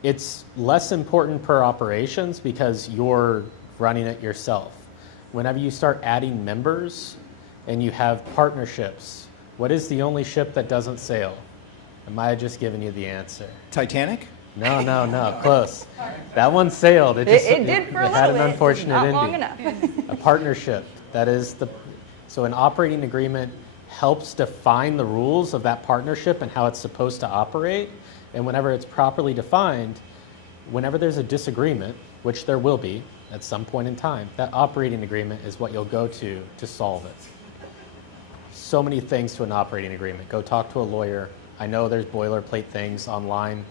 it's less important per operations because you're running it yourself. Whenever you start adding members and you have partnerships, what is the only ship that doesn't sail? Am I just giving you the answer? Titanic? No, close. That one sailed. It did for a little had an bit, unfortunate not ending. long enough. A partnership. So an operating agreement helps define the rules of that partnership and how it's supposed to operate. And whenever it's properly defined, whenever there's a disagreement, which there will be at some point in time, that operating agreement is what you'll go to solve it. So many things to an operating agreement. Go talk to a lawyer. I know there's boilerplate things online.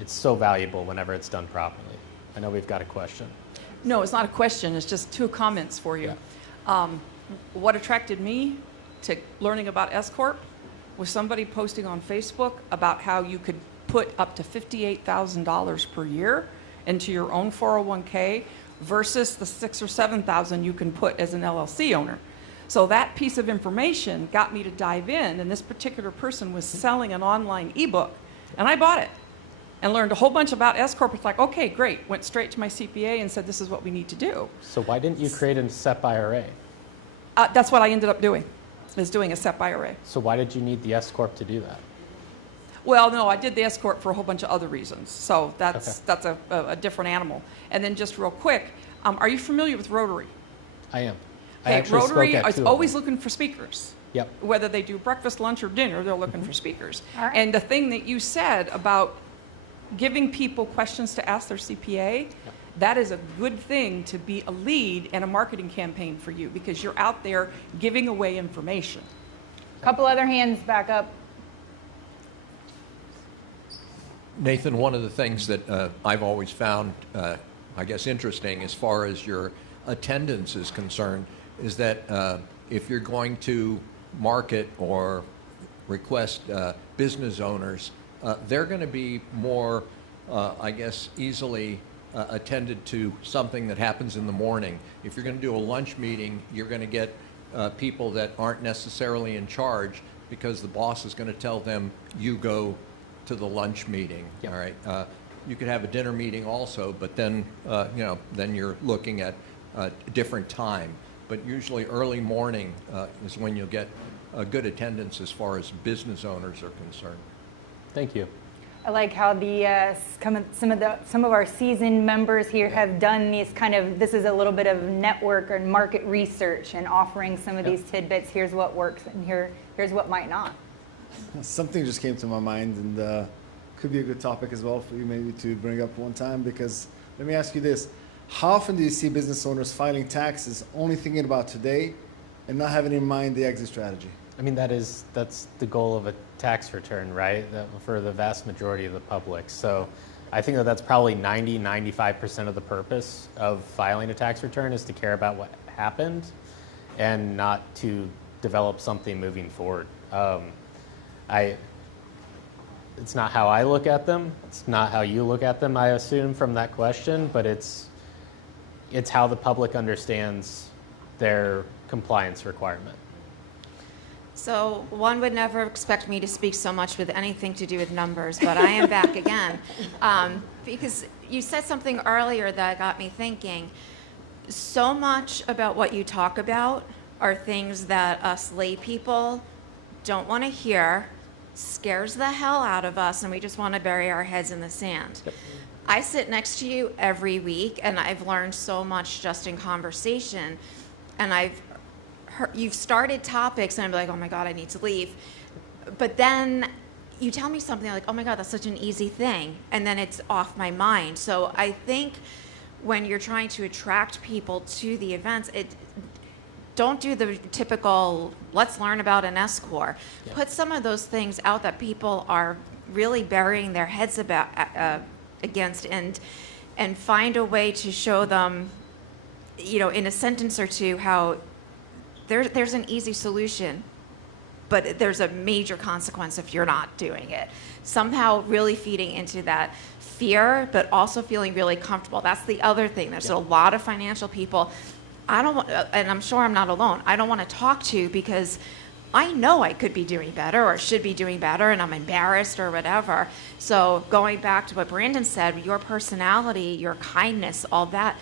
It's so valuable whenever it's done properly. I know we've got a question. No, it's not a question. It's just two comments for you. Yeah. What attracted me to learning about S-Corp was somebody posting on Facebook about how you could put up to $58,000 per year into your own 401k versus the $6,000 or $7,000 you can put as an LLC owner. So that piece of information got me to dive in, and this particular person was selling an online ebook, and I bought it and learned a whole bunch about S-Corp. It's like, okay, great. Went straight to my CPA and said, this is what we need to do. So why didn't you create a SEP IRA? That's what I ended up doing, is doing a SEP IRA. So why did you need the S-Corp to do that? Well, no, I did the S-Corp for a whole bunch of other reasons. So that's a different animal. And then just real quick, are you familiar with Rotary? I am. Hey, Rotary is always looking for speakers. Yep. Whether they do breakfast, lunch, or dinner, they're looking for speakers. All right. And the thing that you said about giving people questions to ask their CPA, that is a good thing to be a lead in a marketing campaign for you because you're out there giving away information. A couple other hands back up. Nathan, one of the things that I've always found, I guess, interesting as far as your attendance is concerned is that if you're going to market or request business owners, they're going to be more, I guess, easily attended to something that happens in the morning. If you're going to do a lunch meeting, you're going to get people that aren't necessarily in charge because the boss is going to tell them, you go to the lunch meeting. Yep. All right. You could have a dinner meeting also, but then then you're looking at a different time. But usually early morning is when you'll get a good attendance as far as business owners are concerned. Thank you. I like how the some of our seasoned members here have done these this is a little bit of network and market research and offering some of these tidbits. Here's what works and here's what might not. Something just came to my mind, and could be a good topic as well for you maybe to bring up one time, because let me ask you this. How often do you see business owners filing taxes only thinking about today and not having in mind the exit strategy? I mean, that's the goal of a tax return, right? For the vast majority of the public. So I think that's probably 95% of the purpose of filing a tax return is to care about what happened and not to develop something moving forward. It's not how I look at them. It's not how you look at them, I assume, from that question, but it's how the public understands their compliance requirement. So one would never expect me to speak so much with anything to do with numbers, but I am back again. Because you said something earlier that got me thinking. So much about what you talk about are things that us lay people don't want to hear, scares the hell out of us, and we just want to bury our heads in the sand. Yep. I sit next to you every week, and I've learned so much just in conversation, and you've started topics, and I'm like, oh my God, I need to leave. But then you tell me something like, oh my God, that's such an easy thing, and then it's off my mind. So I think when you're trying to attract people to the events, don't do the typical, let's learn about an S-Corp. Yeah. Put some of those things out that people are really burying their heads against, and find a way to show them, in a sentence or two, how there's an easy solution but there's a major consequence if you're not doing it. Somehow really feeding into that fear, but also feeling really comfortable. That's the other thing. There's a lot of financial people I don't want, and I'm sure I'm not alone, I don't want to talk to because I know I could be doing better or should be doing better and I'm embarrassed or whatever. So going back to what Brandon said, your personality, your kindness, all that,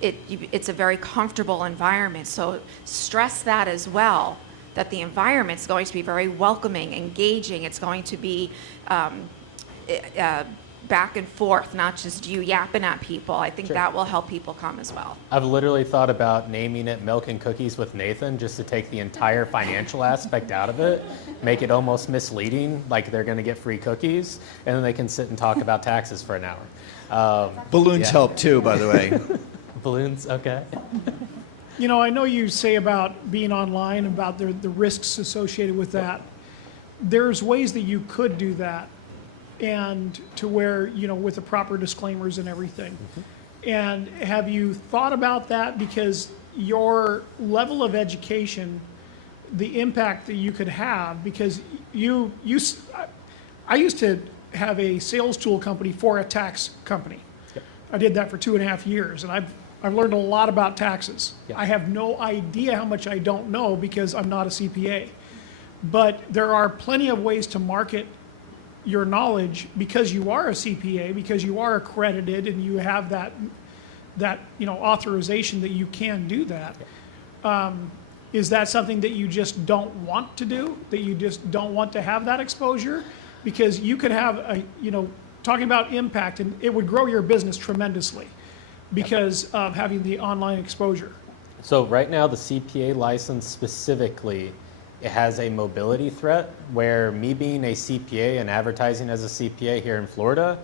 it's a very comfortable environment. So stress that as well, that the environment's going to be very welcoming, engaging. It's going to be back and forth, not just you yapping at people. I think that will help people come as well. I've literally thought about naming it Milk and Cookies with Nathan just to take the entire financial aspect out of it, make it almost misleading, like they're going to get free cookies, and then they can sit and talk about taxes for an hour. Balloons help too, by the way. Balloons, okay. You know, I know you say about being online, about the risks associated with that. There's ways that you could do that, and to where, you know, with the proper disclaimers and everything. Mm-hmm. And have you thought about that? Because your level of education, the impact that you could have, because I used to have a sales tool company for a tax company. Yep. I did that for 2.5 years, and I've learned a lot about taxes. Yep. I have no idea how much I don't know because I'm not a CPA. But there are plenty of ways to market your knowledge because you are a CPA, because you are accredited and you have that authorization that you can do that. Is that something that you just don't want to do? That you just don't want to have that exposure? Because you could have talking about impact, and it would grow your business tremendously because of having the online exposure. So right now the CPA license specifically, it has a mobility threat where me being a CPA and advertising as a CPA here in Florida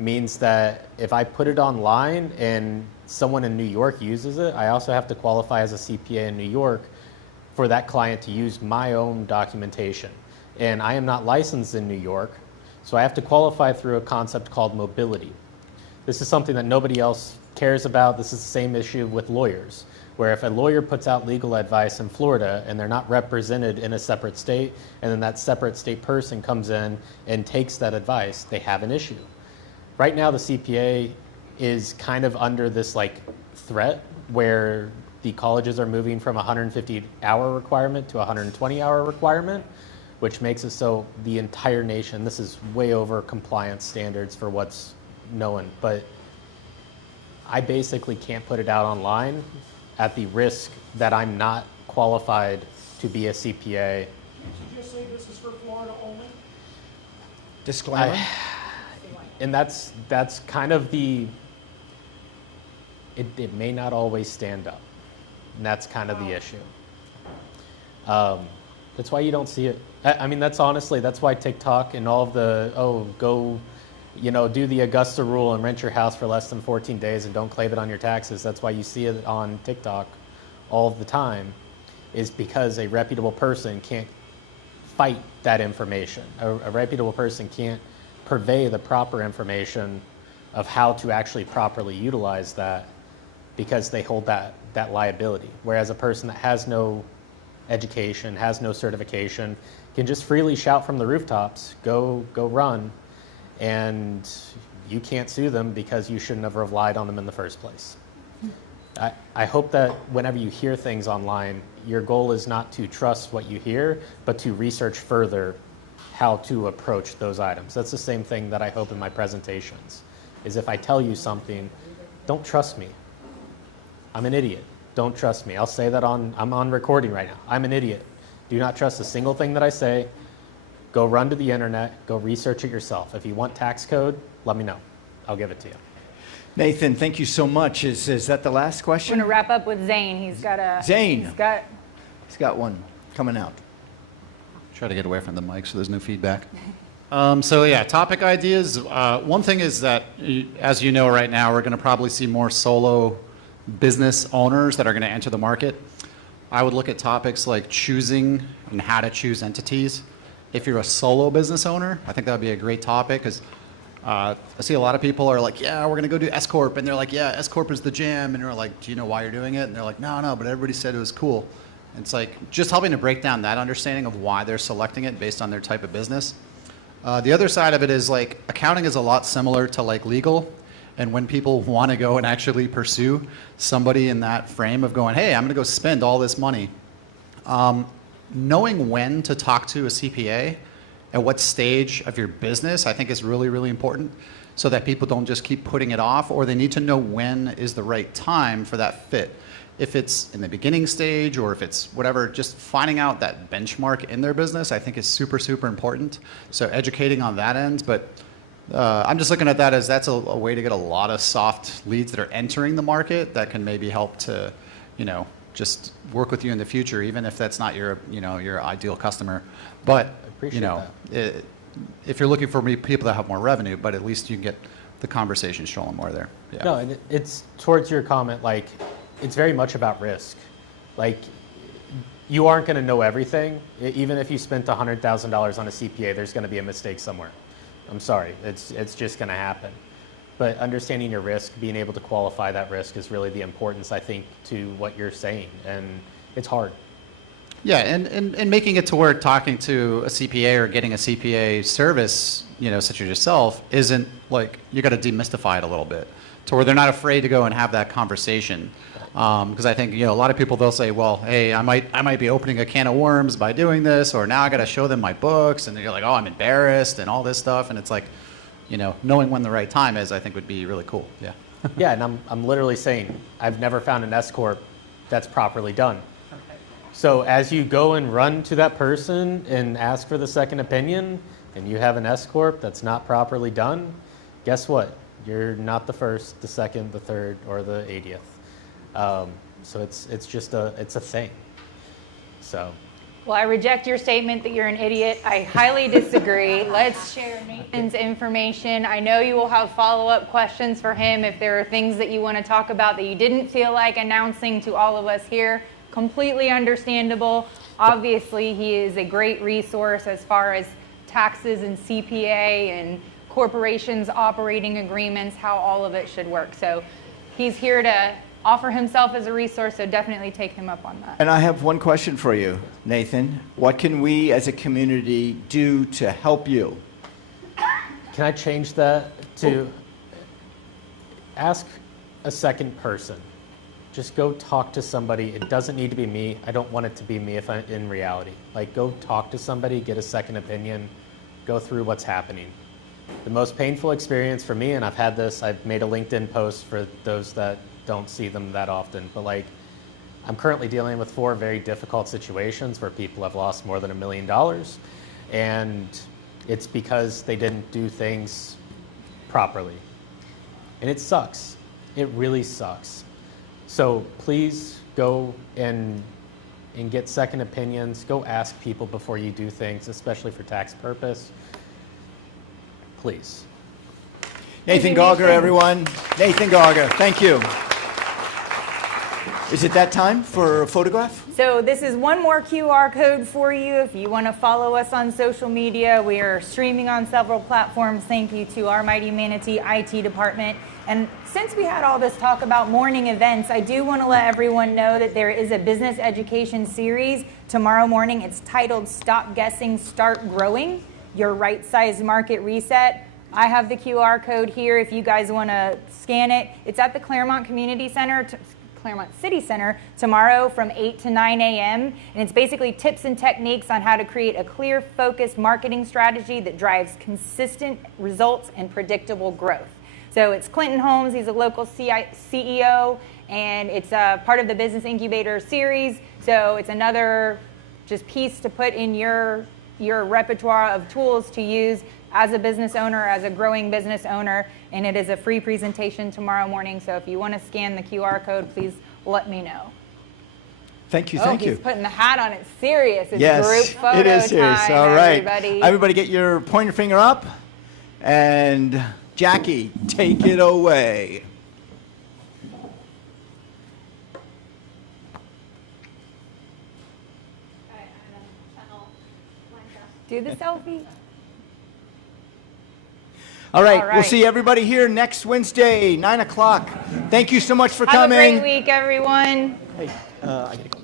means that if I put it online and someone in New York uses it, I also have to qualify as a CPA in New York for that client to use my own documentation. And I am not licensed in New York, so I have to qualify through a concept called mobility. This is something that nobody else cares about. This is the same issue with lawyers, where if a lawyer puts out legal advice in Florida and they're not represented in a separate state, and then that separate state person comes in and takes that advice, they have an issue. Right now, the CPA is kind of under this threat where the colleges are moving from a 150-hour requirement to a 120-hour requirement, which makes it so the entire nation, this is way over compliance standards for what's known, but I basically can't put it out online at the risk that I'm not qualified to be a CPA. Did you just say this is for Florida only? Disclaimer? And that's kind of it may not always stand up. And that's kind of the issue. That's why you don't see it. I mean, that's why TikTok and all of the, go do the Augusta rule and rent your house for less than 14 days and don't claim it on your taxes. That's why you see it on TikTok all the time, is because a reputable person can't fight that information. A reputable person can't purvey the proper information of how to actually properly utilize that because they hold that liability. Whereas a person that has no education, has no certification, can just freely shout from the rooftops, go run, and you can't sue them because you shouldn't have relied on them in the first place. I hope that whenever you hear things online, your goal is not to trust what you hear, but to research further how to approach those items. That's the same thing that I hope in my presentations, is if I tell you something, don't trust me. I'm an idiot. Don't trust me. I'll say that I'm on recording right now. I'm an idiot. Do not trust a single thing that I say. Go run to the internet, go research it yourself. If you want tax code, let me know. I'll give it to you. Nathan, thank you so much. Is that the last question? I'm going to wrap up with Zane. He's got a... Zane. He's got one coming out. Try to get away from the mic so there's no feedback. Topic ideas. One thing is that, as you know right now, we're going to probably see more solo business owners that are going to enter the market. I would look at topics like choosing and how to choose entities. If you're a solo business owner, I think that would be a great topic, because I see a lot of people are like, yeah, we're going to go do S Corp, and they're like, yeah, S Corp is the jam, and you're like, do you know why you're doing it? And they're like, no, but everybody said it was cool. It's like just helping to break down that understanding of why they're selecting it based on their type of business. The other side of it is like accounting is a lot similar to like legal. And when people want to go and actually pursue somebody in that frame of going, hey, I'm going to go spend all this money, knowing when to talk to a CPA at what stage of your business I think is really, really important, so that people don't just keep putting it off, or they need to know when is the right time for that fit. If it's in the beginning stage or if it's whatever, just finding out that benchmark in their business I think is super, super important. So educating on that end, but I'm just looking at that as that's a way to get a lot of soft leads that are entering the market that can maybe help to, just work with you in the future, even if that's not your, your ideal customer. But, if you're looking for people that have more revenue, but at least you can get the conversation strolling more there. Yeah. No, and it's towards your comment, like, it's very much about risk. Like, you aren't going to know everything. Even if you spent $100,000 on a CPA, there's going to be a mistake somewhere. I'm sorry, it's just going to happen. But understanding your risk, being able to qualify that risk is really the importance, I think, to what you're saying. And it's hard. Yeah, and making it to where talking to a CPA or getting a CPA service, such as yourself, isn't like, you got to demystify it a little bit to where they're not afraid to go and have that conversation. Because I think, a lot of people, they'll say, well, hey, I might be opening a can of worms by doing this, or now I got to show them my books, and they're like, oh, I'm embarrassed and all this stuff. And it's like, knowing when the right time is, I think would be really cool. Yeah. Yeah, and I'm literally saying, I've never found an S Corp that's properly done. Okay. So as you go and run to that person and ask for the second opinion, and you have an S Corp that's not properly done, guess what? You're not the first, the second, the third, or the 80th. So it's just it's a thing. So. Well, I reject your statement that you're an idiot. I highly disagree. Let's share Nathan's information. I know you will have follow-up questions for him if there are things that you want to talk about that you didn't feel like announcing to all of us here. Completely understandable. Obviously, he is a great resource as far as taxes and CPA and corporations operating agreements, how all of it should work. So he's here to offer himself as a resource, so definitely take him up on that. And I have one question for you, Nathan. What can we as a community do to help you? Can I change that to ask a second person? Just go talk to somebody. It doesn't need to be me. I don't want it to be me if I'm in reality. Like, go talk to somebody, get a second opinion, go through what's happening. The most painful experience for me, and I've made a LinkedIn post for those that don't see them that often, but like, I'm currently dealing with 4 very difficult situations where people have lost more than $1 million, and it's because they didn't do things properly. And it sucks. It really sucks. So please go and get second opinions. Go ask people before you do things, especially for tax purpose. Please. Nathan Gauger, everyone. Nathan Gauger, thank you. Is it that time for a photograph? So this is one more QR code for you if you want to follow us on social media. We are streaming on several platforms. Thank you to our Mighty Manatee IT department. And since we had all this talk about morning events, I do want to let everyone know that there is a business education series tomorrow morning. It's titled Stop Guessing, Start Growing, Your Right-Sized Market Reset. I have the QR code here if you guys want to scan it. It's at the Clermont Community Center, Clermont City Center, tomorrow from 8 to 9 a.m. And it's basically tips and techniques on how to create a clear, focused marketing strategy that drives consistent results and predictable growth. So it's Clinton Holmes, he's a local CEO, and it's a part of the Business Incubator series. So it's another just piece to put in your repertoire of tools to use as a business owner, as a growing business owner, and it is a free presentation tomorrow morning. So if you want to scan the QR code, please let me know. Thank you, thank you. He's putting the hat on. It's serious. It's yes, group photo it is serious. time, all right. everybody. Everybody get your pointer finger up. And Jackie, take it away. Do the selfie. All right, we'll see everybody here next Wednesday, 9 o'clock. Thank you so much for coming. Have a great week, everyone. Hey, I gotta go.